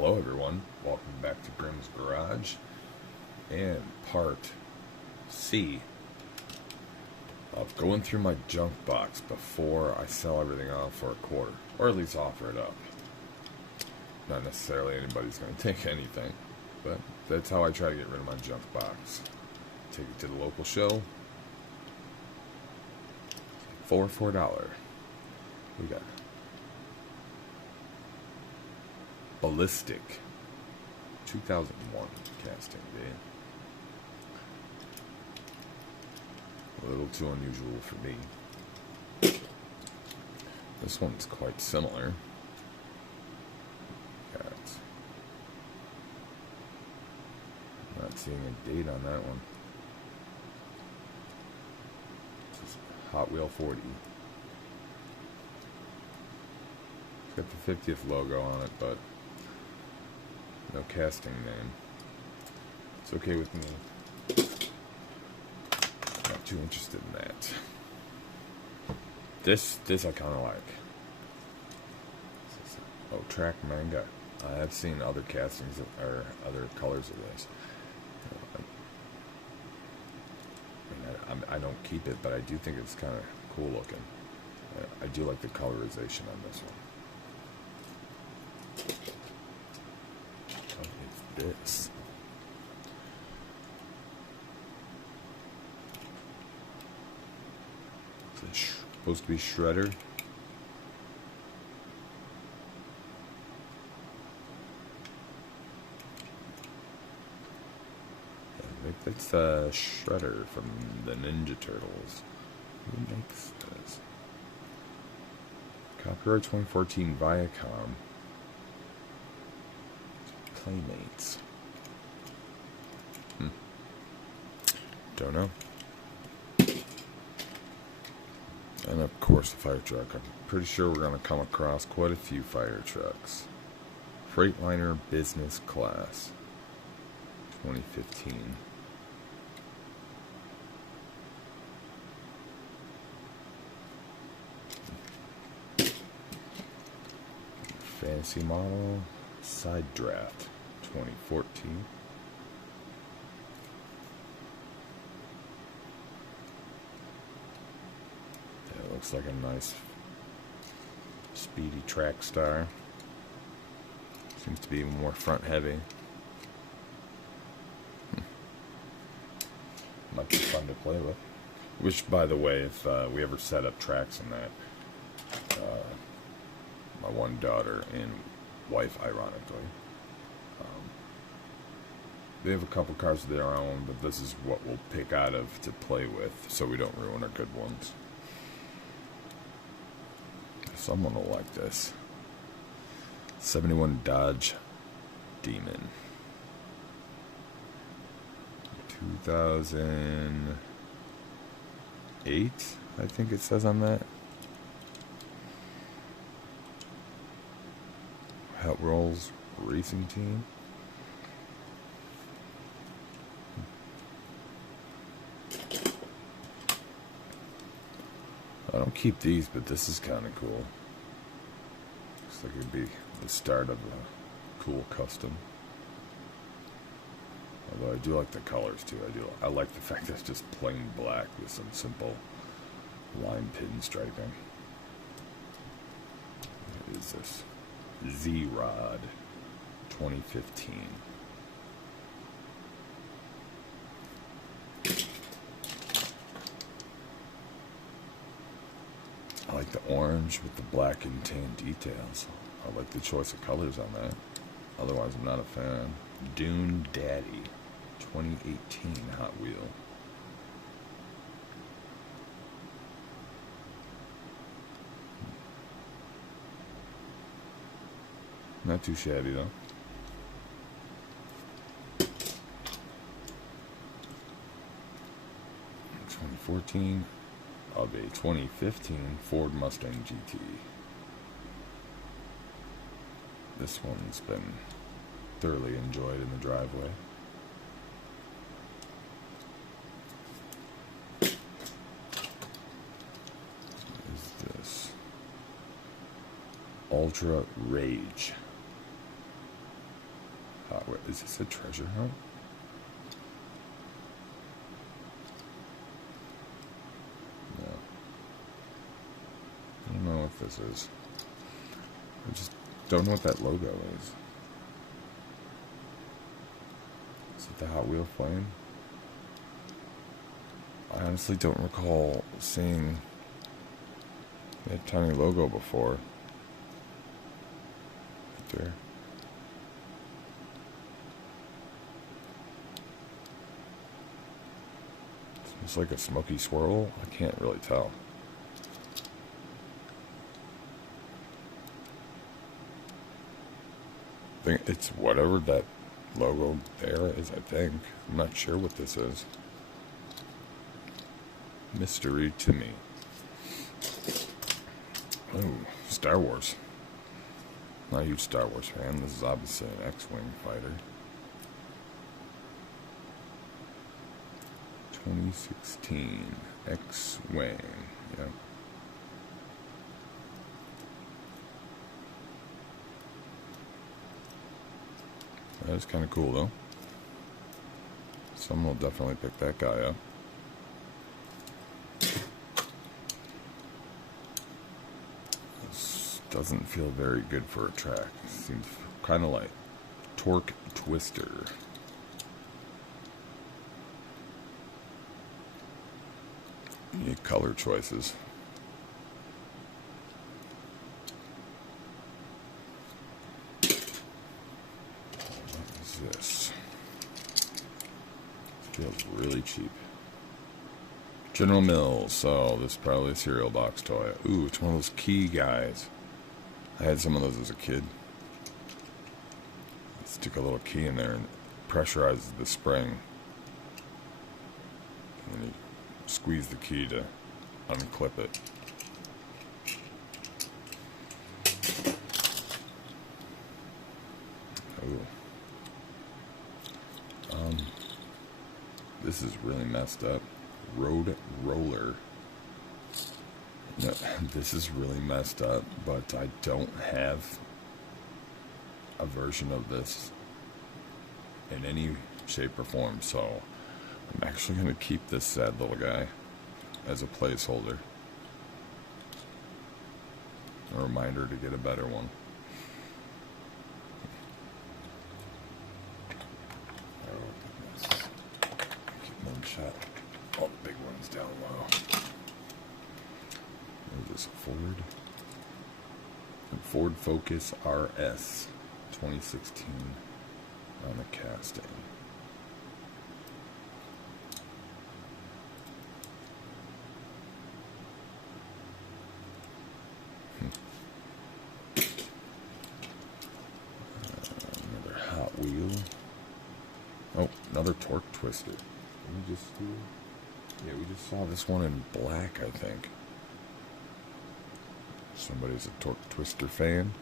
Hello everyone, welcome back to Grimm's Garage, and part C of going through my junk box before I sell everything off for a quarter, or at least offer it up. Not necessarily anybody's going to take anything, but that's how I try to get rid of my junk box. Take it to the local show for $4. We got Ballistic 2001 casting day. A little too unusual for me. This one's quite similar. Got, not seeing a date on that one. This is Hot Wheel 40. It's got the 50th logo on it, but no casting name. It's okay with me. Not too interested in that. This I kind of like. Oh, track manga. I have seen other castings or other colors of this. I don't keep it, but I do think it's kind of cool looking. I do like the colorization on this one. What is this? Is it supposed to be Shredder? I think that's Shredder from the Ninja Turtles. Who makes this? Copyright 2014 Viacom. Playmates. Don't know. And of course the fire truck. I'm pretty sure we're going to come across quite a few fire trucks. Freightliner Business Class 2015. Fantasy Model Side Draft 2014. That looks like a nice speedy track star. Seems to be more front heavy. Might be fun to play with. Which, by the way, if we ever set up tracks in that, my one daughter and wife, ironically, they have a couple cars of their own, but this is what we'll pick out of to play with, so we don't ruin our good ones. Someone will like this. 71 Dodge Demon. 2008, I think it says on that. Hot Wheels Racing Team. I don't keep these, but this is kind of cool. Looks like it'd be the start of a cool custom. Although I do like the colors too. I like the fact that it's just plain black with some simple line pinstriping. What is this? Z-Rod 2015. I like the orange with the black and tan details. I like the choice of colors on that. Otherwise, I'm not a fan. Dune Daddy 2018 Hot Wheel. Not too shabby though. 2014 of a 2015 Ford Mustang GT. This one's been thoroughly enjoyed in the driveway. What is this? Ultra Rage What, is this a treasure hunt? No. I don't know what this is. I just don't know what that logo is. Is it the Hot Wheel flame? I honestly don't recall seeing that tiny logo before. Right there. It's like a smoky swirl. I can't really tell. I think it's whatever that logo there is, I think. I'm not sure what this is. Mystery to me. Oh, Star Wars. Not a huge Star Wars fan. This is obviously an X-Wing fighter. 2016 X-Wing. Yep. That is kind of cool, though. Someone will definitely pick that guy up. This doesn't feel very good for a track. Seems kind of like Torque Twister. You need color choices. This feels really cheap. General Mills. So this is probably a cereal box toy. Ooh, it's one of those key guys. I had some of those as a kid. Stick a little key in there and pressurizes the spring. And then you squeeze the key to unclip it. Ooh. This is really messed up. Road Roller. No, this is really messed up, but I don't have a version of this in any shape or form, so I'm actually going to keep this sad little guy as a placeholder. A reminder to get a better one. Shot all the big ones down low. There's this Ford Focus RS 2016 on the casting. Another Hot Wheel. Oh, another Torque Twister. We just saw this one in black, I think. Somebody's a Torque Twister fan.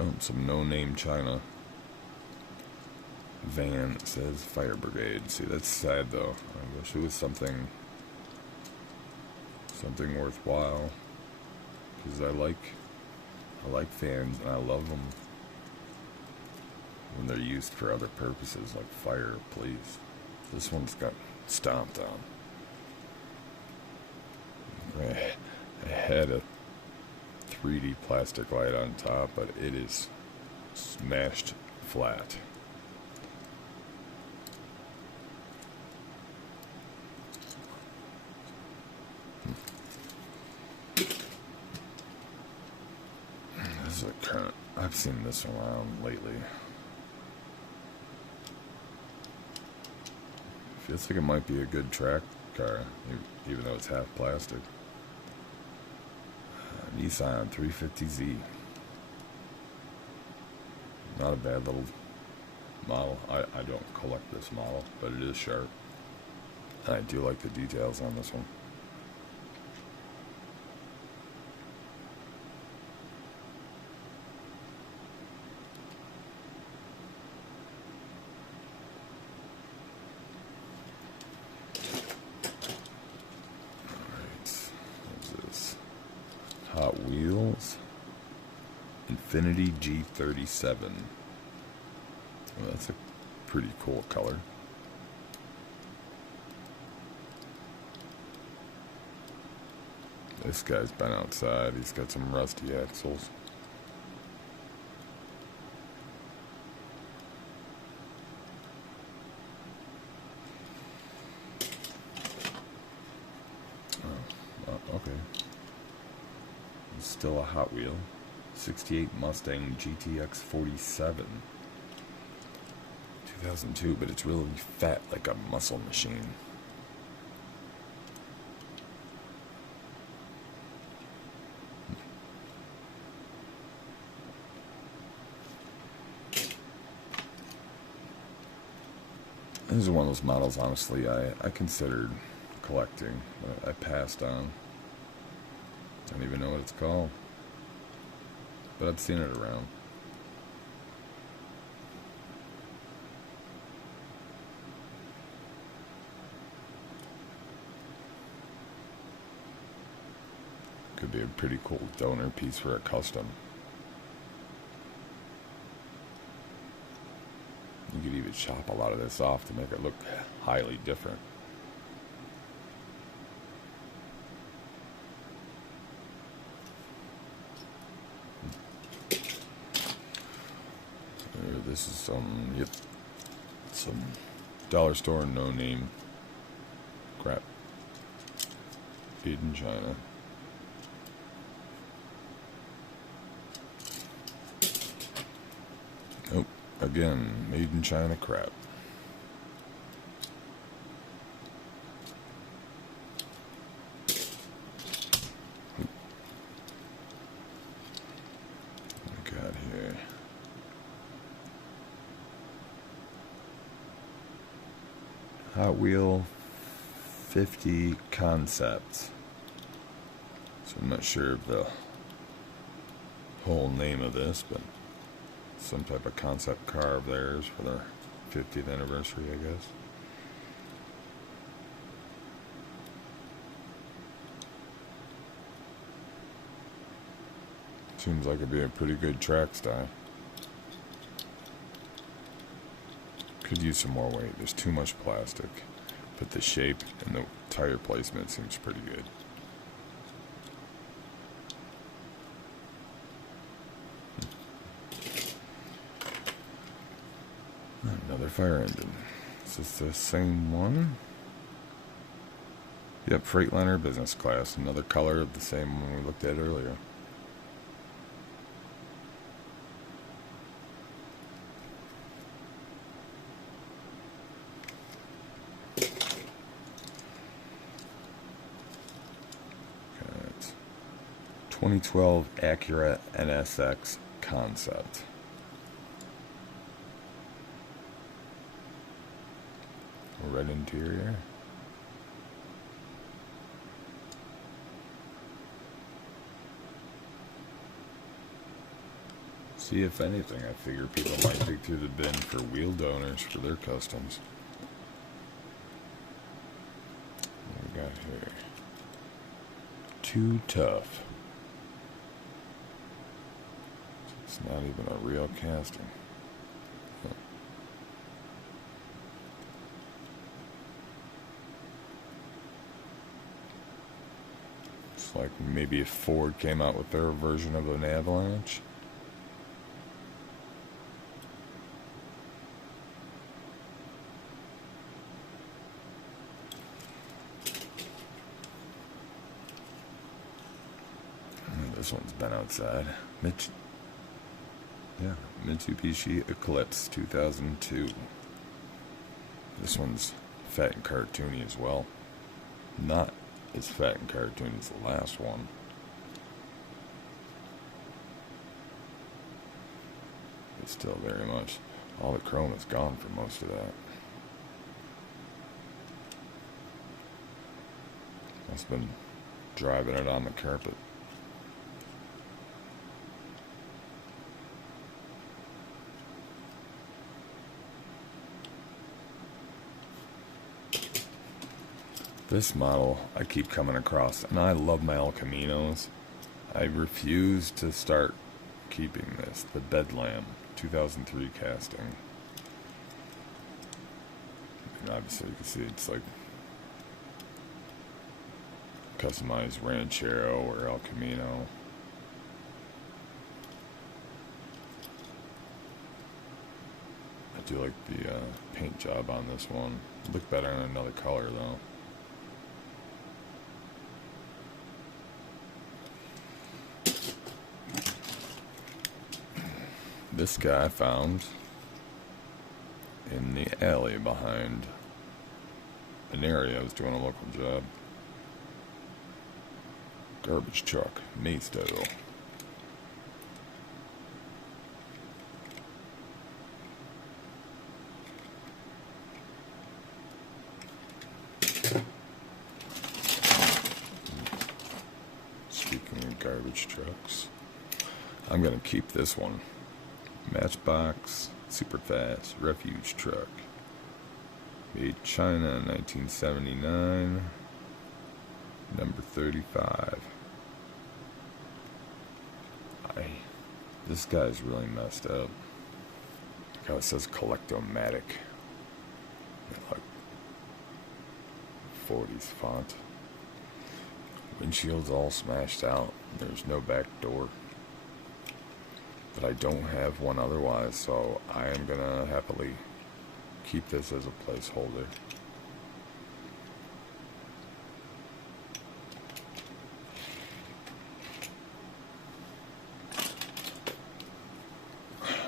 Oh, some no-name China van that says Fire Brigade. See, that's sad though. I wish it was something worthwhile, because I like fans, and I love them when they're used for other purposes, like fire, please. This one's got stomped on. I had a 3D plastic light on top, but it is smashed flat. This is a current. I've seen this around lately. Feels like it might be a good track car, even though it's half plastic. Nissan 350Z. Not a bad little model. I don't collect this model, but it is sharp. I do like the details on this one. Alright, what's this? Hot Wheels Infinity G37. Well, that's a pretty cool color. This guy's been outside. He's got some rusty axles. Okay. It's still a Hot Wheel. 68 Mustang GTX 47. 2002, but it's really fat like a muscle machine. This is one of those models, honestly, I considered collecting, but I passed on. Don't even know what it's called. But I've seen it around. Could be a pretty cool donor piece for a custom. You could even chop a lot of this off to make it look highly different. This is some dollar store no name crap. Made in China. Oh, again, made in China crap. What we got here? Hot Wheel 50 concepts. So I'm not sure of the whole name of this, but some type of concept car of theirs for their 50th anniversary, I guess. Seems like it'd be a pretty good track style. Could use some more weight. There's too much plastic. But the shape and the tire placement seems pretty good. Another fire engine. Is this the same one? Yep, Freightliner business class. Another color of the same one we looked at earlier. Got 2012 Acura NSX concept. Red interior. See, if anything, I figure people might dig through the bin for wheel donors for their customs. What we got here? Too tough. It's not even a real casting. It's like maybe if Ford came out with their version of an Avalanche. This one's been outside. Mitsubishi Eclipse 2002. This one's fat and cartoony as well. Not as fat and cartoony as the last one. It's still very much. All the chrome is gone for most of that. Must have been driving it on the carpet. This model I keep coming across, and I love my El Caminos, I refuse to start keeping this. The Bedlam 2003 casting. And obviously you can see it's like customized Ranchero or El Camino. I do like the paint job on this one. Look better in another color though. This guy I found in the alley behind an area I was doing a local job. Garbage truck, Maidstone. Speaking of garbage trucks, I'm gonna keep this one. Matchbox, super fast, refuge truck. Made China in 1979. Number 35. This guy's really messed up. Look how it says Collectomatic. Like 40s font. Windshield's all smashed out. There's no back door. But I don't have one otherwise, so I am gonna happily keep this as a placeholder.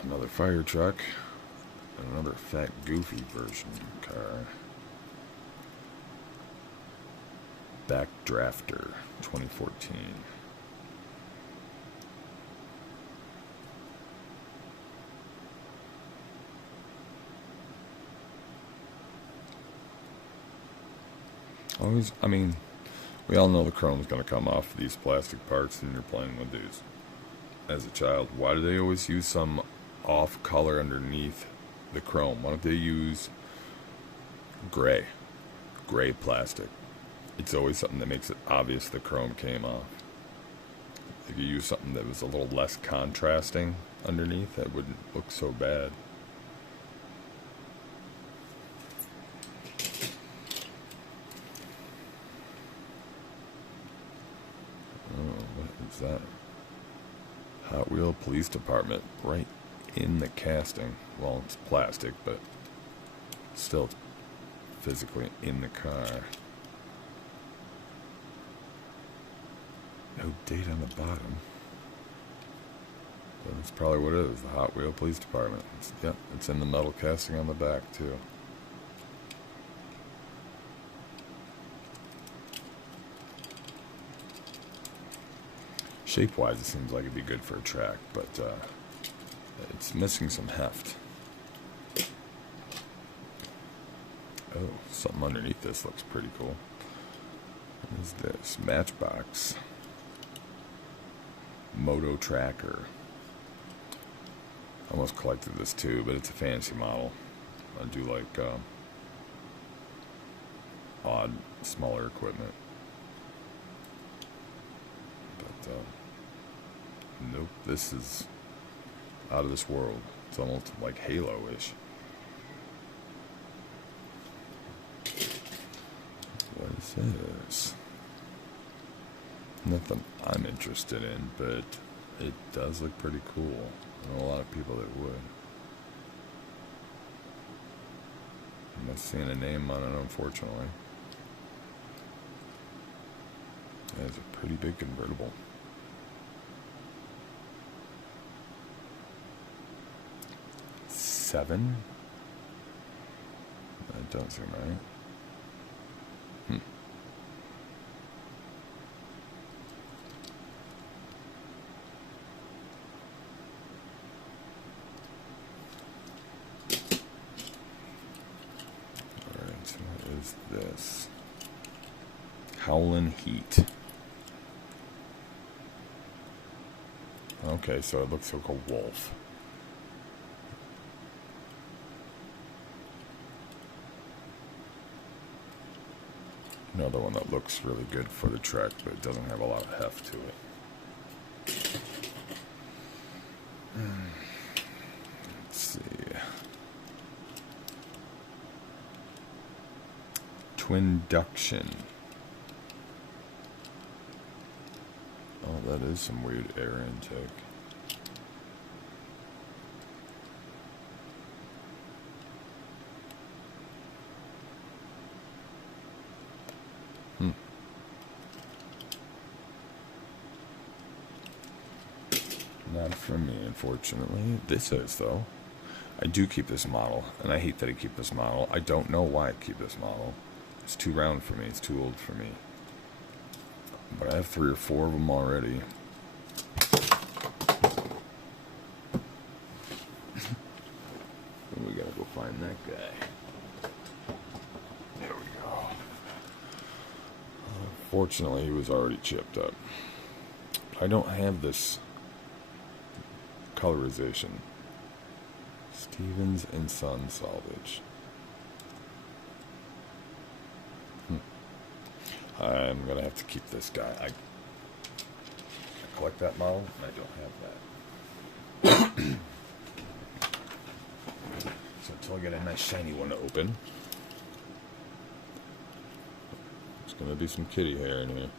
Another fire truck, and another fat, goofy version car. Backdrafter, 2014. Always, I mean, we all know the chrome's going to come off these plastic parts and you're playing with these. As a child, why do they always use some off color underneath the chrome? Why don't they use gray plastic? It's always something that makes it obvious the chrome came off. If you use something that was a little less contrasting underneath, that wouldn't look so bad. Oh, what is that? Hot Wheel Police Department, right in the casting. Well, it's plastic, but still physically in the car. No date on the bottom. But that's probably what it is, the Hot Wheel Police Department. Yep, it's in the metal casting on the back, too. Shape-wise, it seems like it'd be good for a track, but it's missing some heft. Oh, something underneath this looks pretty cool. What is this? Matchbox. Moto Tracker. I almost collected this too, but it's a fancy model. I do like odd, smaller equipment. But nope, this is out of this world. It's almost like Halo-ish. What is this? Nothing I'm interested in, but it does look pretty cool. I know a lot of people that would. I'm not seeing a name on it, unfortunately. That is a pretty big convertible. $7? That don't seem right. Alright, what is this? Howlin' Heat. Okay, so it looks like a wolf. Another one that looks really good for the track, but it doesn't have a lot of heft to it. Let's see. Twinduction. Oh, that is some weird air intake. Not for me, unfortunately. This is, though. I do keep this model, and I hate that I keep this model. I don't know why I keep this model. It's too round for me. It's too old for me. But I have 3 or 4 of them already. And we gotta go find that guy. There we go. Fortunately, he was already chipped up. I don't have this colorization. Stevens and Son salvage. I'm gonna have to keep this guy. I collect that model, and I don't have that. So until I get a nice shiny one to open, there's gonna be some kitty hair in here.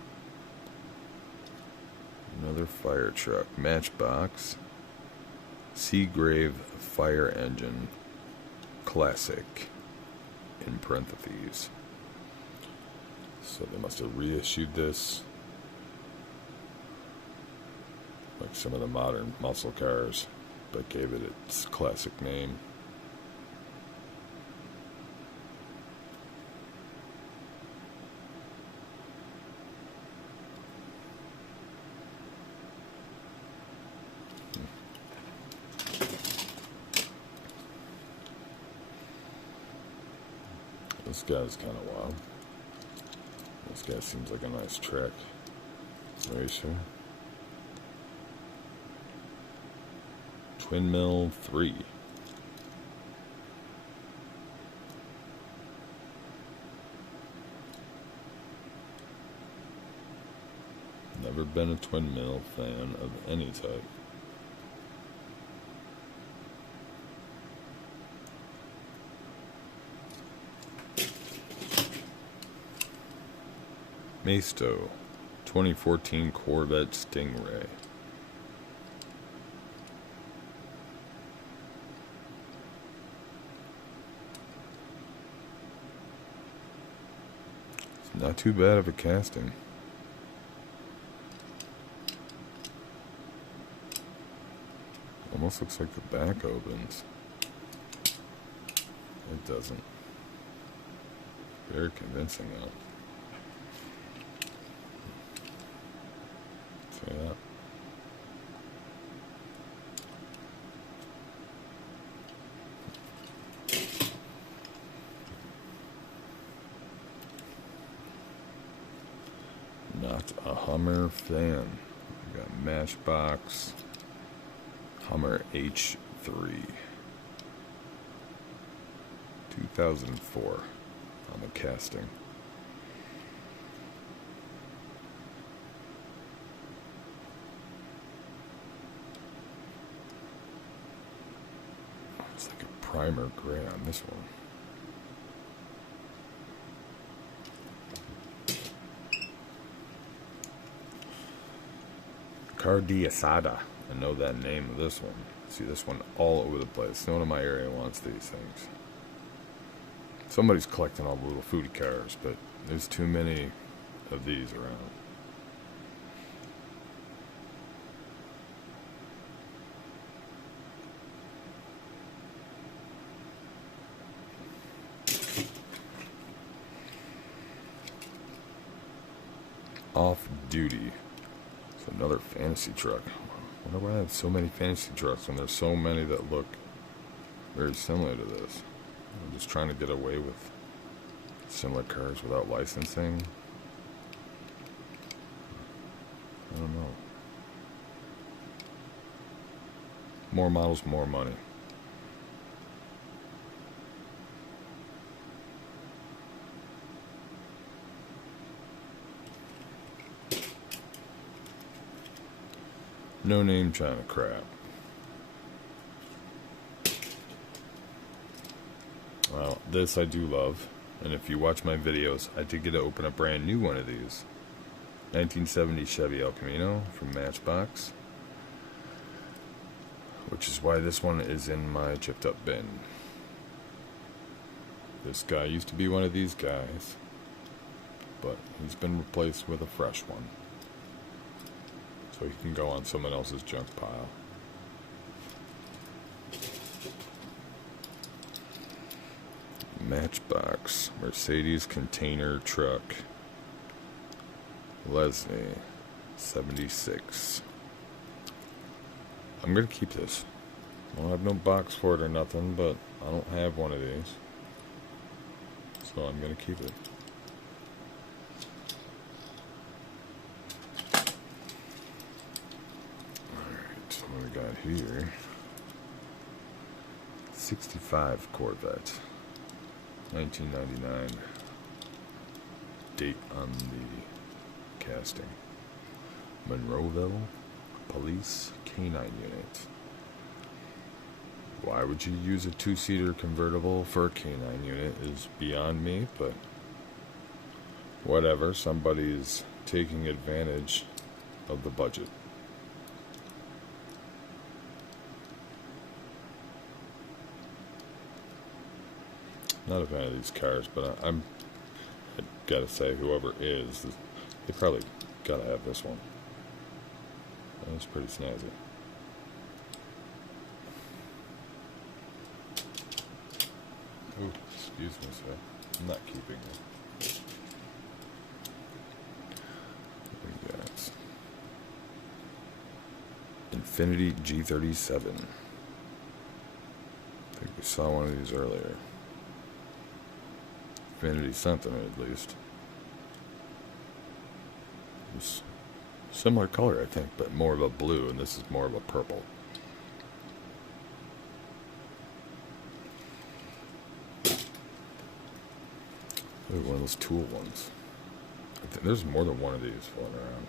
Another fire truck, Matchbox, Seagrave fire engine, classic, in parentheses. So they must have reissued this, like some of the modern muscle cars, but gave it its classic name. This guy's kind of wild. This guy seems like a nice track racer. Twin Mill 3. Never been a Twin Mill fan of any type. Maisto, 2014 Corvette Stingray. It's not too bad of a casting. Almost looks like the back opens. It doesn't. Very convincing though. Yeah. Not a Hummer fan. We got Matchbox, Hummer H3, 2004 on the casting. It's like a primer gray on this one. Cardi Asada. I know that name of this one. See this one all over the place. No one in my area wants these things. Somebody's collecting all the little foodie cars, but there's too many of these around. Off Duty. It's another fantasy truck. I wonder why I have so many fantasy trucks when there's so many that look very similar to this. I'm just trying to get away with similar cars without licensing. I don't know. More models, more money. No name China crap. this I do love. And if you watch my videos, I did get to open a brand new one of these. 1970 Chevy El Camino from Matchbox. Which is why this one is in my chipped up bin. This guy used to be one of these guys, but he's been replaced with a fresh one. So he can go on someone else's junk pile. Matchbox, Mercedes container truck, Lesney, 76. I'm gonna keep this. I don't have no box for it or nothing, but I don't have one of these. So I'm gonna keep it. Alright, so what we got here? 65 Corvette. 1999. Date on the casting. Monroeville Police K9 Unit. Why would you use a two-seater convertible for a K9 unit is beyond me, but whatever. Somebody's taking advantage of the budget. Not a fan of these cars, but I gotta say, whoever is, they probably gotta have this one. That's pretty snazzy. Oh, excuse me, sir. I'm not keeping it. We got Infinity G37. I think we saw one of these earlier. Infinity something, at least. It's similar color, I think, but more of a blue, and this is more of a purple. Ooh, one of those tool ones. I think there's more than one of these floating around.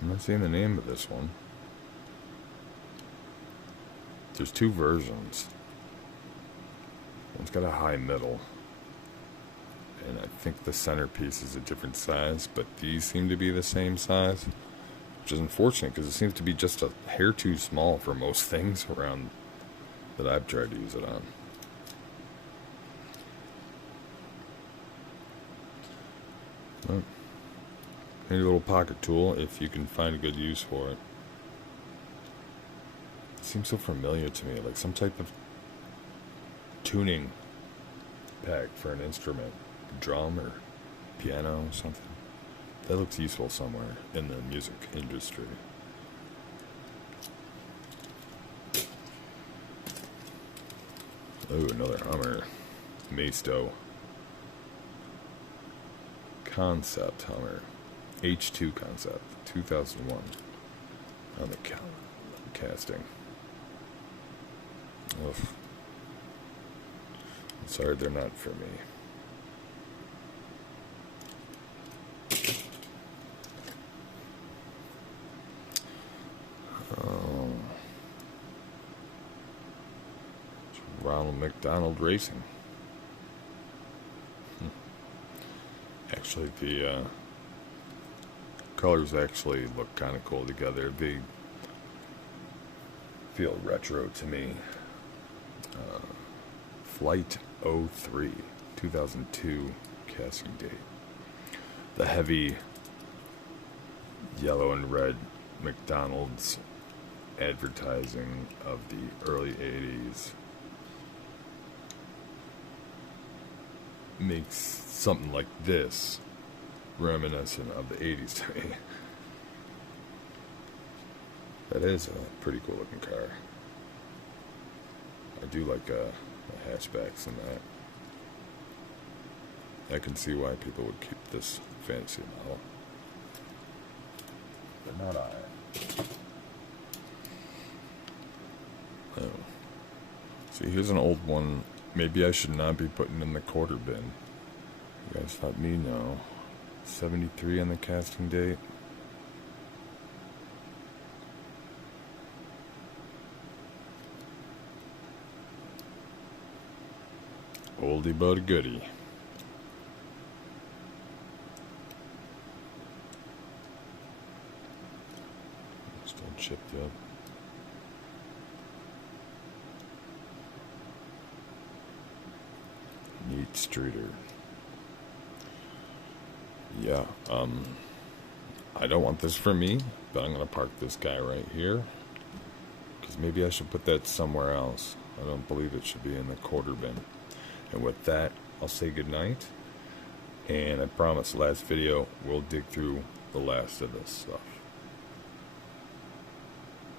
I'm not seeing the name of this one. There's two versions. One's got a high middle, and I think the centerpiece is a different size, but these seem to be the same size, which is unfortunate because it seems to be just a hair too small for most things around that I've tried to use it on. Well, maybe a little pocket tool if you can find a good use for it. It seems so familiar to me, like some type of tuning pack for an instrument, drum or piano or something. That looks useful somewhere in the music industry. Oh, another Hummer. Maisto. Concept Hummer. H2 Concept. 2001. On the casting. Ugh. I'm sorry they're not for me. Ronald McDonald Racing. Actually, the colors actually look kind of cool together. They feel retro to me. Flight 03, 2002 casting date. The heavy yellow and red McDonald's advertising of the early 80s makes something like this reminiscent of the 80s to me. That is a pretty cool looking car. I do like the hatchbacks and that. I can see why people would keep this fantasy model. But not I. Oh. See, here's an old one. Maybe I should not be putting in the quarter bin. You guys let me know. 73 on the casting date. Oldie but a goodie. Still chipped up. Neat streeter. Yeah, I don't want this for me, but I'm going to park this guy right here. Because maybe I should put that somewhere else. I don't believe it should be in the quarter bin. And with that, I'll say goodnight. And I promise, last video, we'll dig through the last of this stuff.